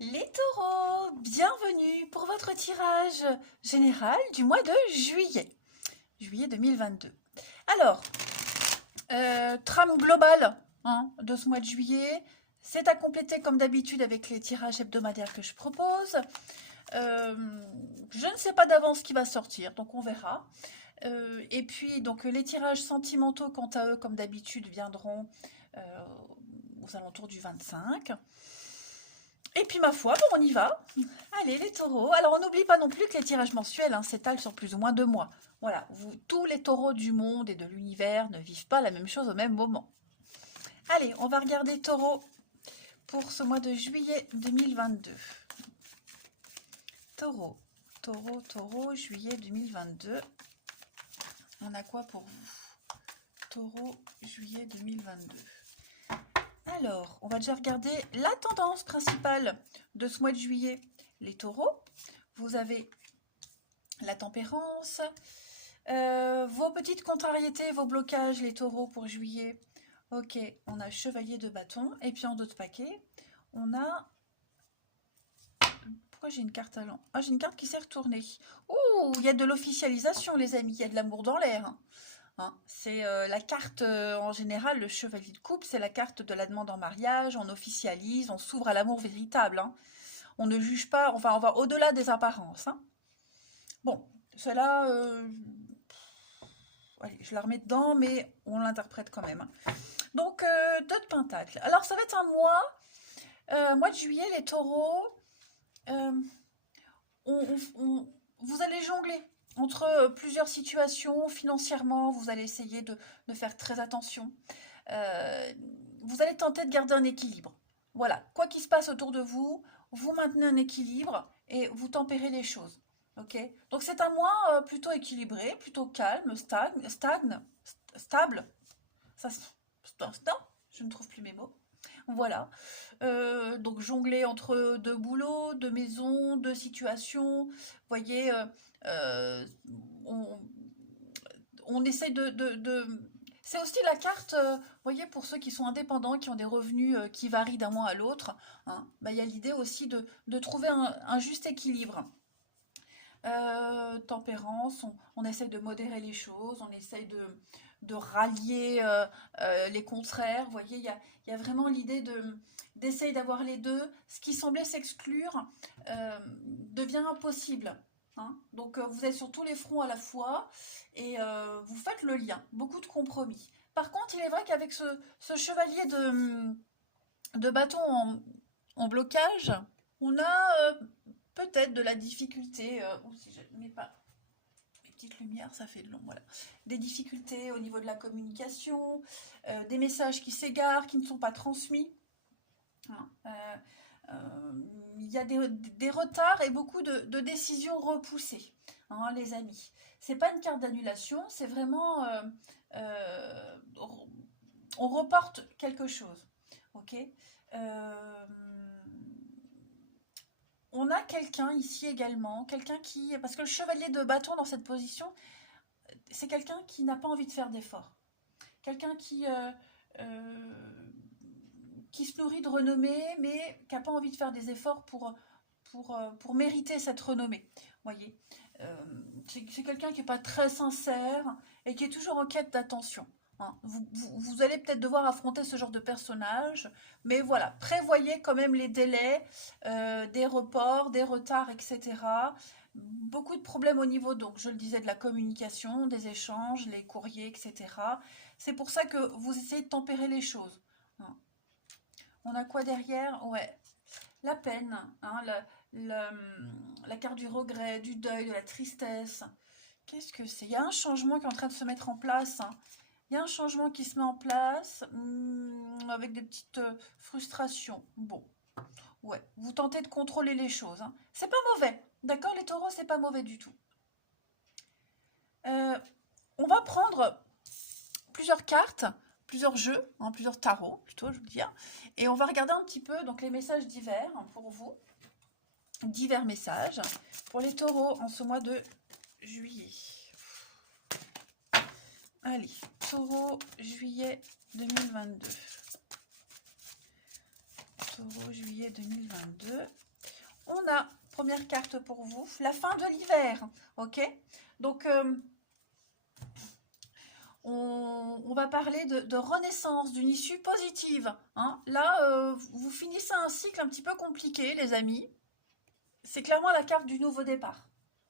Les taureaux, bienvenue pour votre tirage général du mois de juillet, juillet 2022. Alors, trame globale de ce mois de juillet, c'est à compléter comme d'habitude avec les tirages hebdomadaires que je propose. Je ne sais pas d'avance ce qui va sortir, donc on verra. Et puis, donc les tirages sentimentaux, quant à eux, comme d'habitude, viendront euh, aux alentours du 25. Et puis ma foi, bon, on y va. Allez les taureaux. Alors on n'oublie pas non plus que les tirages mensuels s'étalent sur plus ou moins 2 mois. Voilà, tous les taureaux du monde et de l'univers ne vivent pas la même chose au même moment. Allez, on va regarder taureau pour ce mois de juillet 2022. Taureau, taureau, juillet 2022. On a quoi pour vous? Taureau, juillet 2022. Alors, on va déjà regarder la tendance principale de ce mois de juillet. Les taureaux, vous avez la tempérance, vos petites contrariétés, vos blocages, les taureaux pour juillet. Ok, on a chevalier de bâton. Et puis en d'autres paquets, on a... Pourquoi j'ai une carte à l'an? Ah, j'ai une carte qui s'est retournée. Ouh, il y a de l'officialisation, les amis. Il y a de l'amour dans l'air. C'est la carte, en général, le chevalier de coupe, c'est la carte de la demande en mariage. On officialise, on s'ouvre à l'amour véritable. On ne juge pas, enfin, on va au-delà des apparences. Bon, cela, allez, je la remets dedans, mais on l'interprète quand même. Donc, 2 de Pentacle. Alors, ça va être un mois de juillet, les taureaux. euh, vous allez jongler entre plusieurs situations. Financièrement, vous allez essayer de faire très attention. Euh, vous allez tenter de garder un équilibre. Voilà, quoi qu'il se passe autour de vous, vous maintenez un équilibre et vous tempérez les choses. Ok. Donc c'est un mois plutôt équilibré, plutôt calme, stable. Ça, non, je ne trouve plus mes mots. Voilà. Donc jongler entre 2 boulots, 2 maisons, 2 situations. Vous voyez, euh, on, on essaye c'est aussi la carte, vous voyez, pour ceux qui sont indépendants, qui ont des revenus qui varient d'un mois à l'autre, bah, il y a l'idée aussi de trouver un juste équilibre. Tempérance, on essaye de modérer les choses, on essaye de rallier les contraires. Vous voyez, il y a vraiment l'idée d'essayer d'avoir les deux. Ce qui semblait s'exclure devient impossible. Donc vous êtes sur tous les fronts à la fois et vous faites le lien. Beaucoup de compromis. Par contre, il est vrai qu'avec ce chevalier de bâton en blocage, on a peut-être de la difficulté, ou si je ne mets pas mes petites lumières, ça fait de long, voilà. Des difficultés au niveau de la communication, des messages qui s'égarent, qui ne sont pas transmis. Il y a des retards et beaucoup de décisions repoussées, les amis. C'est pas une carte d'annulation, c'est vraiment on reporte quelque chose, ok. On a quelqu'un ici également, quelqu'un qui... Parce que le chevalier de bâton dans cette position, c'est quelqu'un qui n'a pas envie de faire d'efforts. Quelqu'un euh, qui se nourrit de renommée, mais qui n'a pas envie de faire des efforts pour mériter cette renommée. Voyez, c'est quelqu'un qui n'est pas très sincère et qui est toujours en quête d'attention. Vous allez peut-être devoir affronter ce genre de personnage, mais voilà, prévoyez quand même les délais, des reports, des retards, etc. Beaucoup de problèmes au niveau, donc je le disais, de la communication, des échanges, les courriers, etc. C'est pour ça que vous essayez de tempérer les choses. On a quoi derrière? Ouais, la peine, la, la carte du regret, du deuil, de la tristesse. Qu'est-ce que c'est? Il y a un changement qui est en train de se mettre en place. Il y a un changement qui se met en place avec des petites frustrations. Bon, ouais, vous tentez de contrôler les choses. C'est pas mauvais, d'accord les taureaux, c'est pas mauvais du tout. On va prendre plusieurs cartes, plusieurs jeux, plusieurs tarots plutôt, je veux dire, et on va regarder un petit peu donc les messages divers pour vous, divers messages pour les taureaux en ce mois de juillet. Allez, taureau, juillet 2022. Taureau, juillet 2022. on a, première carte pour vous, la fin de l'hiver, ok? Donc, on va parler de renaissance, d'une issue positive. Hein. Là, vous finissez un cycle un petit peu compliqué, les amis. C'est clairement la carte du nouveau départ.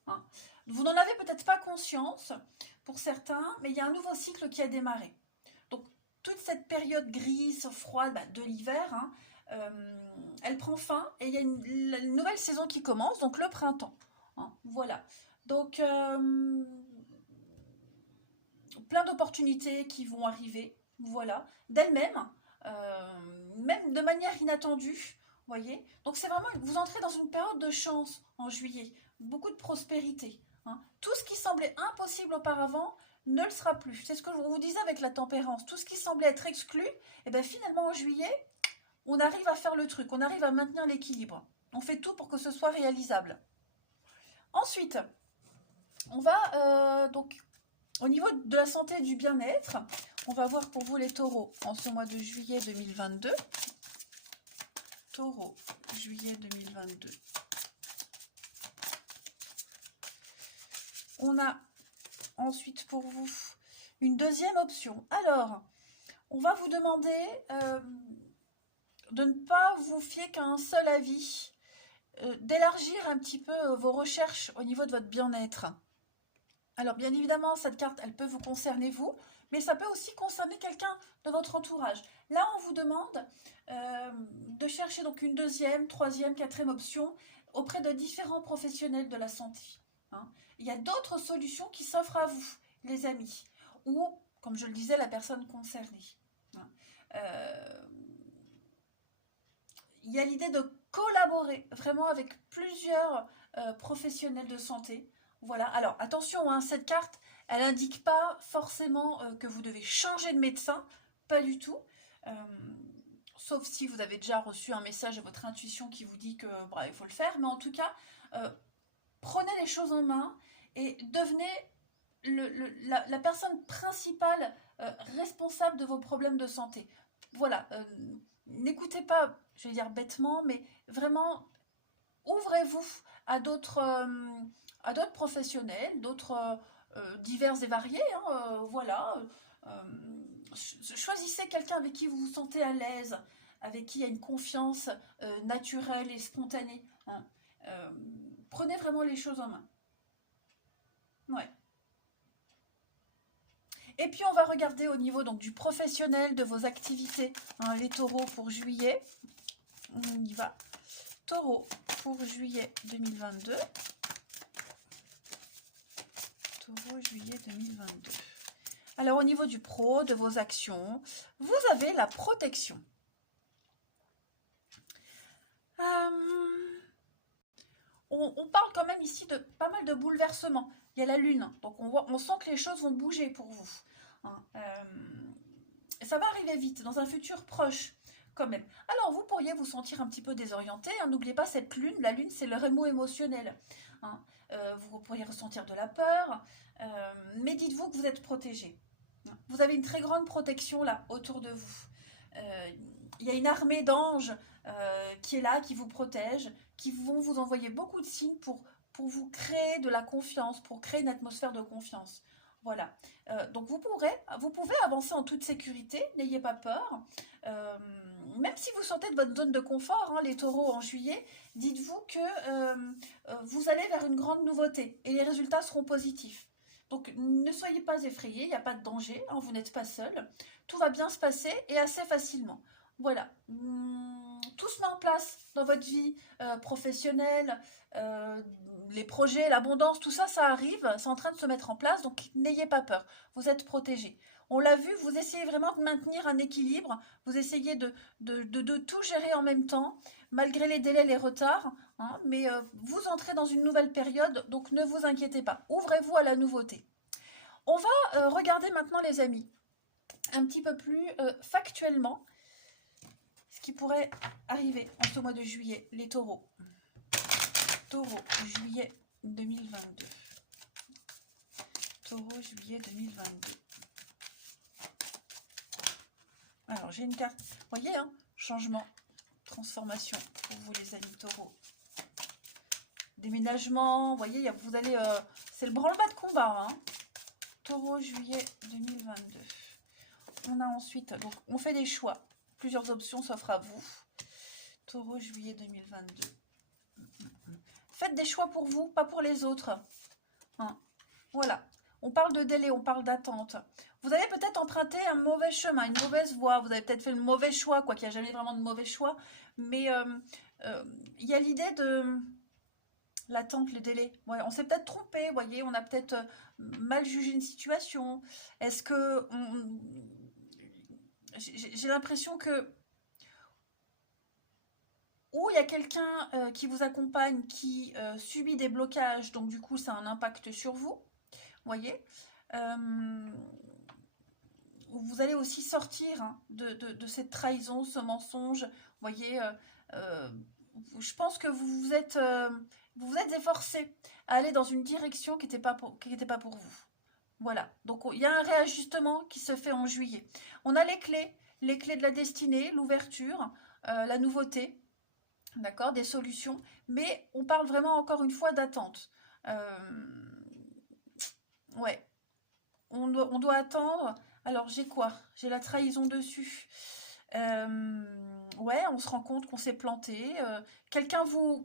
Hein. Vous n'en avez peut-être pas conscience pour certains, mais il y a un nouveau cycle qui a démarré. Donc, toute cette période grise, froide de l'hiver, hein, elle prend fin et il y a une nouvelle saison qui commence, donc le printemps. Hein, voilà. Donc, plein d'opportunités qui vont arriver, voilà, d'elles-mêmes, même de manière inattendue, voyez. Donc c'est vraiment, vous entrez dans une période de chance en juillet, beaucoup de prospérité. Hein. Tout ce qui semblait impossible auparavant ne le sera plus. C'est ce que je vous disais avec la tempérance. Tout ce qui semblait être exclu, et bien finalement en juillet, on arrive à faire le truc, on arrive à maintenir l'équilibre. On fait tout pour que ce soit réalisable. Ensuite, on va donc au niveau de la santé et du bien-être, on va voir pour vous les taureaux en ce mois de juillet 2022. Taureau, juillet 2022. On a ensuite pour vous une deuxième option. Alors, on va vous demander de ne pas vous fier qu'à un seul avis, d'élargir un petit peu vos recherches au niveau de votre bien-être. Alors, bien évidemment, cette carte, elle peut vous concerner vous, mais ça peut aussi concerner quelqu'un de votre entourage. Là, on vous demande de chercher donc une deuxième, troisième, quatrième option auprès de différents professionnels de la santé. Hein. Il y a d'autres solutions qui s'offrent à vous, les amis, ou, comme je le disais, la personne concernée. Hein. Il y a l'idée de collaborer vraiment avec plusieurs professionnels de santé. Voilà, alors attention, hein, cette carte, elle n'indique pas forcément que vous devez changer de médecin, pas du tout. Sauf si vous avez déjà reçu un message de votre intuition qui vous dit que il faut le faire, mais en tout cas, prenez les choses en main et devenez la personne principale responsable de vos problèmes de santé. Voilà, n'écoutez pas, je vais dire bêtement, mais vraiment, ouvrez-vous à d'autres professionnels, d'autres divers et variés, hein, voilà. Choisissez quelqu'un avec qui vous vous sentez à l'aise, avec qui il y a une confiance naturelle et spontanée. Hein. Prenez vraiment les choses en main. Ouais. Et puis on va regarder au niveau donc, du professionnel, de vos activités, hein, les taureaux pour juillet. On y va. Taureau pour juillet 2022. Taureau, juillet 2022. Alors, au niveau du pro, de vos actions, vous avez la protection. On parle quand même ici de pas mal de bouleversements. Il y a la lune, donc on sent que les choses vont bouger pour vous. Hein, ça va arriver vite, dans un futur proche, quand même. Alors, vous pourriez vous sentir un petit peu désorienté. Hein, n'oubliez pas cette lune. La lune, c'est le remous émotionnel. Hein, vous pourriez ressentir de la peur, mais dites-vous que vous êtes protégé. Vous avez une très grande protection là autour de vous. Il y a une armée d'anges qui est là, qui vous protège, qui vont vous envoyer beaucoup de signes pour vous créer de la confiance, pour créer une atmosphère de confiance. Voilà. Donc vous pouvez avancer en toute sécurité, n'ayez pas peur. Même si vous sortez de votre zone de confort, hein, les taureaux en juillet, dites-vous que vous allez vers une grande nouveauté et les résultats seront positifs. Donc ne soyez pas effrayés, il n'y a pas de danger, hein, vous n'êtes pas seul. Tout va bien se passer et assez facilement. Voilà. Tout se met en place dans votre vie professionnelle, les projets, l'abondance, tout ça, ça arrive, c'est en train de se mettre en place, donc n'ayez pas peur, vous êtes protégés. On l'a vu, vous essayez vraiment de maintenir un équilibre, vous essayez de tout gérer en même temps, malgré les délais, les retards, hein, mais vous entrez dans une nouvelle période, donc ne vous inquiétez pas, ouvrez-vous à la nouveauté. On va regarder maintenant les amis, un petit peu plus factuellement, ce qui pourrait arriver en ce mois de juillet, les taureaux. Taureau, juillet 2022. Taureau, juillet 2022. Alors, j'ai une carte, vous voyez, hein, changement, transformation pour vous les amis taureaux. déménagement, vous voyez, vous allez, c'est le branle-bas de combat, hein. Taureau, juillet 2022. On a ensuite, donc on fait des choix. Plusieurs options s'offrent à vous. Taureau, juillet 2022. Faites des choix pour vous, pas pour les autres. Hein. Voilà. On parle de délai, on parle d'attente. Vous avez peut-être emprunté un mauvais chemin, une mauvaise voie. Vous avez peut-être fait le mauvais choix, quoi qu'il n'y a jamais vraiment de mauvais choix. Mais il y a l'idée de l'attente, le délai. Ouais, on s'est peut-être trompé, vous voyez. On a peut-être mal jugé une situation. Est-ce que... J'ai l'impression que... Ou il y a quelqu'un qui vous accompagne, qui subit des blocages, donc du coup ça a un impact sur vous, voyez. Vous allez aussi sortir hein, de cette trahison, ce mensonge, voyez. Je pense que vous vous êtes efforcé à aller dans une direction qui n'était pas pour vous. Voilà, donc il y a un réajustement qui se fait en juillet. On a les clés de la destinée, l'ouverture, la nouveauté. D'accord, des solutions, mais on parle vraiment encore une fois d'attente. Ouais, on doit attendre. Alors j'ai quoi? J'ai la trahison dessus. Ouais, on se rend compte qu'on s'est planté. Quelqu'un vous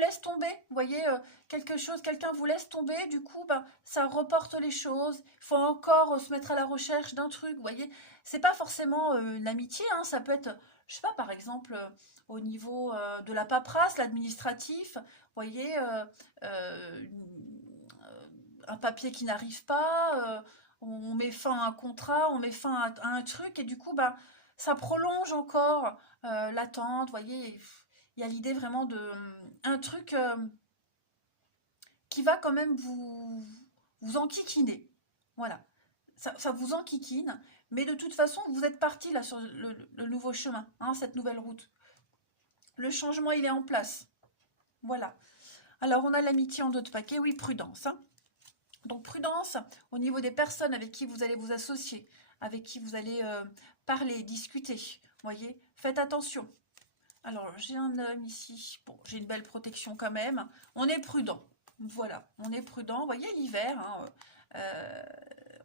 laisse tomber, vous voyez, quelqu'un vous laisse tomber, du coup, bah, ça reporte les choses. Il faut encore se mettre à la recherche d'un truc, vous voyez. C'est pas forcément l'amitié, hein, ça peut être, je sais pas, par exemple, au niveau de la paperasse, l'administratif, vous voyez, un papier qui n'arrive pas, on met fin à un contrat, on met fin à un truc, et du coup, bah, ça prolonge encore l'attente, vous voyez, il y a l'idée vraiment de un truc qui va quand même vous enquiquiner. Voilà, ça vous enquiquine, mais de toute façon, vous êtes parti là sur le nouveau chemin, hein, cette nouvelle route. Le changement, il est en place. Voilà. Alors, on a l'amitié en dos de paquet. Oui, prudence. Hein. Donc, prudence au niveau des personnes avec qui vous allez vous associer, avec qui vous allez parler, discuter. Voyez, faites attention. Alors, j'ai un homme ici. Bon, j'ai une belle protection quand même. On est prudent. Voilà, on est prudent. Vous voyez, l'hiver, hein,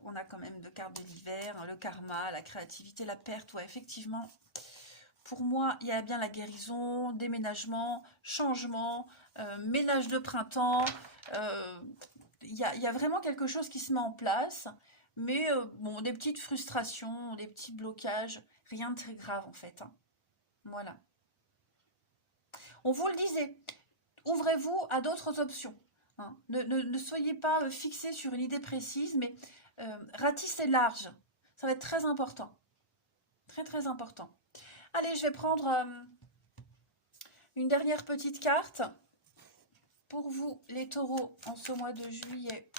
on a quand même deux cartes de l'hiver, hein, le karma, la créativité, la perte. Ouais, effectivement, pour moi, il y a bien la guérison, déménagement, changement, ménage de printemps. Il y a vraiment quelque chose qui se met en place. Mais bon, des petites frustrations, des petits blocages, rien de très grave en fait. Hein. Voilà. On vous le disait, ouvrez-vous à d'autres options. Hein. Ne soyez pas fixé sur une idée précise, mais ratissez large. Ça va être très important. Très très important. Allez, je vais prendre une dernière petite carte pour vous, les taureaux, en ce mois de juillet.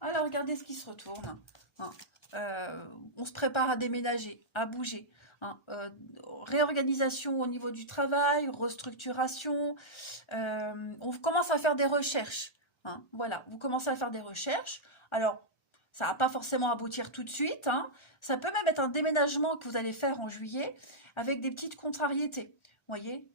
Alors, regardez ce qui se retourne. Hein. On se prépare à déménager, à bouger. Hein. Réorganisation au niveau du travail, restructuration. On commence à faire des recherches. Hein. Voilà, vous commencez à faire des recherches. Alors, ça ne va pas forcément aboutir tout de suite. Hein. Ça peut même être un déménagement que vous allez faire en juillet avec des petites contrariétés. Voyez,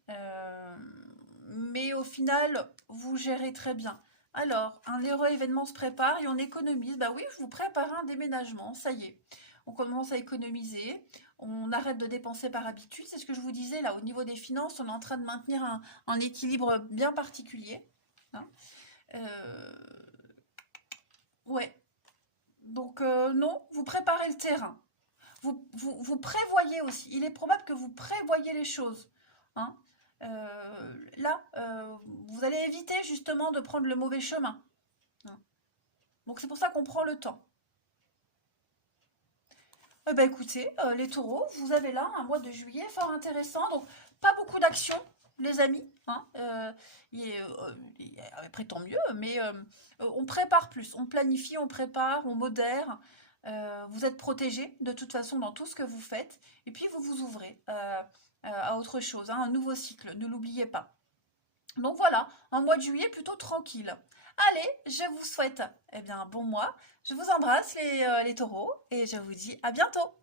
mais au final, vous gérez très bien. Alors, un heureux événement se prépare et on économise. Bah oui, je vous prépare un déménagement, ça y est. On commence à économiser, on arrête de dépenser par habitude. C'est ce que je vous disais là, au niveau des finances, on est en train de maintenir un équilibre bien particulier. Hein. Ouais. Donc non, vous préparez le terrain. Vous prévoyez aussi. Il est probable que vous prévoyez les choses. Hein. Là, vous allez éviter justement de prendre le mauvais chemin. Hein. Donc c'est pour ça qu'on prend le temps. Bah écoutez, les taureaux, vous avez là un mois de juillet fort intéressant. Donc pas beaucoup d'actions, les amis. Hein. Après tant mieux, mais on prépare plus. On planifie, on prépare, on modère. Vous êtes protégés de toute façon dans tout ce que vous faites. Et puis vous vous ouvrez à autre chose, hein, un nouveau cycle, ne l'oubliez pas. Donc voilà, un mois de juillet plutôt tranquille. Allez, je vous souhaite un bon mois. Je vous embrasse les taureaux et je vous dis à bientôt.